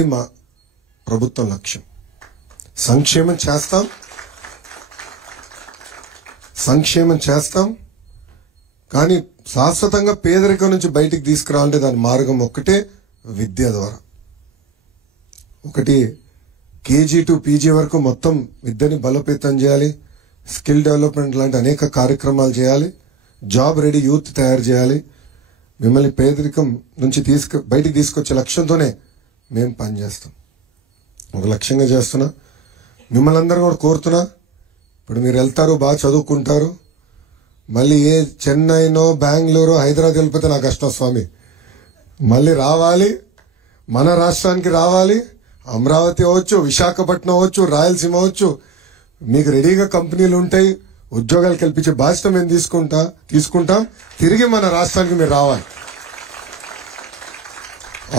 అది మా ప్రభుత్వం లక్ష్యం. సంక్షేమం చేస్తాం కానీ శాశ్వతంగా పేదరికం నుంచి బయటికి తీసుకురావాలంటే దాని మార్గం ఒక్కటే, విద్య ద్వారా. ఒకటి కేజీ టు పీజీ వరకు మొత్తం విద్యని బలోపేతం చేయాలి, స్కిల్ డెవలప్మెంట్ లాంటి అనేక కార్యక్రమాలు చేయాలి, జాబ్ రెడీ యూత్ తయారు చేయాలి. మిమ్మల్ని పేదరికం నుంచి బయటికి తీసుకొచ్చే లక్ష్యంతోనే మేము పనిచేస్తాం. ఒక లక్ష్యంగా చేస్తున్నా. మిమ్మల్ని అందరూ కూడా కోరుతున్నా, ఇప్పుడు మీరు వెళ్తారు, బాగా చదువుకుంటారు, మళ్ళీ ఏ చెన్నైనో బెంగళూరు హైదరాబాద్ వెళ్ళిపోతే నాకు కష్టం స్వామి. మళ్ళీ రావాలి, మన రాష్ట్రానికి రావాలి. అమరావతి అవ్వచ్చు, విశాఖపట్నం అవ్వచ్చు, రాయలసీమ అవ్వచ్చు, మీకు రెడీగా కంపెనీలు ఉంటాయి. ఉద్యోగాలు కల్పించే బాధ్యత మేము తీసుకుంటాం. తిరిగి మన రాష్ట్రానికి మీరు రావాలి.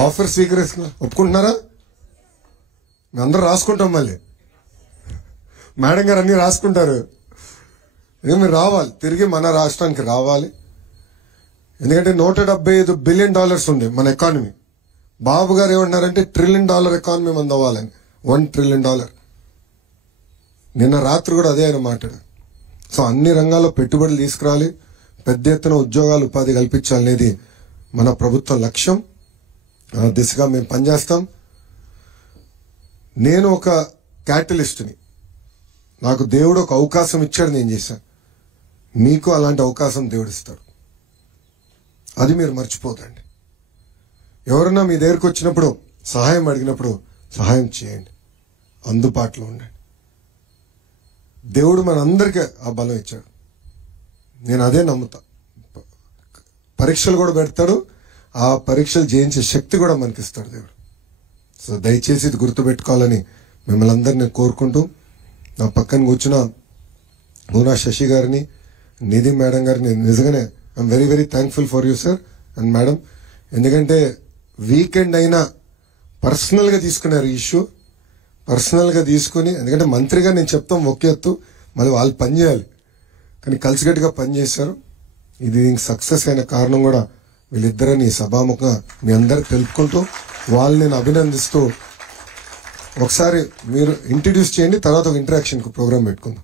ఆఫర్ స్వీకరిస్తున్నా, ఒప్పుకుంటున్నారా? మేము అందరూ రాసుకుంటాం. మళ్ళీ మేడం గారు అన్ని రాసుకుంటారు. మీరు రావాలి, తిరిగి మన రాష్ట్రానికి రావాలి. ఎందుకంటే $175 బిలియన్ ఉంది మన ఎకానమీ. బాబు గారు ఏమంటున్నారంటే $1 ట్రిలియన్ ఎకానమీ మంది అవ్వాలని. $1 ట్రిలియన్. నిన్న రాత్రి కూడా అదే ఆయన మాట్లాడారు. సో అన్ని రంగాల్లో పెట్టుబడులు తీసుకురావాలి, పెద్ద ఎత్తున ఉద్యోగాలు ఉపాధి కల్పించాలనేది మన ప్రభుత్వ లక్ష్యం. ఆ దిశగా మేము పనిచేస్తాం. నేను ఒక క్యాటలిస్ట్ని. నాకు దేవుడు ఒక అవకాశం ఇచ్చాడు, నేను చేశాను. మీకు అలాంటి అవకాశం దేవుడు ఇస్తాడు. అది మీరు మర్చిపోదండి. ఎవరన్నా మీ దగ్గరకు వచ్చినప్పుడు సహాయం అడిగినప్పుడు సహాయం చేయండి, అందుబాటులో ఉండండి. దేవుడు మనందరికీ ఆ బలం ఇచ్చాడు. నేను అదే నమ్ముతా. పరీక్షలు కూడా పెడతాడు, ఆ పరీక్షలు జయించే శక్తి కూడా మనకిస్తాడు దేవుడు. సో దయచేసి ఇది గుర్తుపెట్టుకోవాలని మిమ్మల్ని అందరినీ కోరుకుంటూ, నా పక్కన కూర్చున్న భూనా శశి గారిని, నిధి మేడం గారిని నిజంగానే I'm very very thankful for you sir and madam. ఎందుకంటే వీకెండ్ అయినా పర్సనల్గా తీసుకున్నారు ఈ ఇష్యూ. పర్సనల్గా తీసుకుని, ఎందుకంటే మంత్రిగా నేను చెప్తాం ఒకే ఎత్తు, మళ్ళీ వాళ్ళు పని చేయాలి, కానీ కలిసికట్టుగా పనిచేశారు. ఇది దీనికి సక్సెస్ అయిన కారణం కూడా వీళ్ళిద్దరని సభాముఖంగా మీ అందరికి తెలుపుకుంటూ, వాళ్ళు నేను అభినందిస్తూ, ఒకసారి మీరు ఇంట్రడ్యూస్ చేయండి, తర్వాత ఒక ఇంటరాక్షన్ ప్రోగ్రామ్ పెట్టుకుందాం.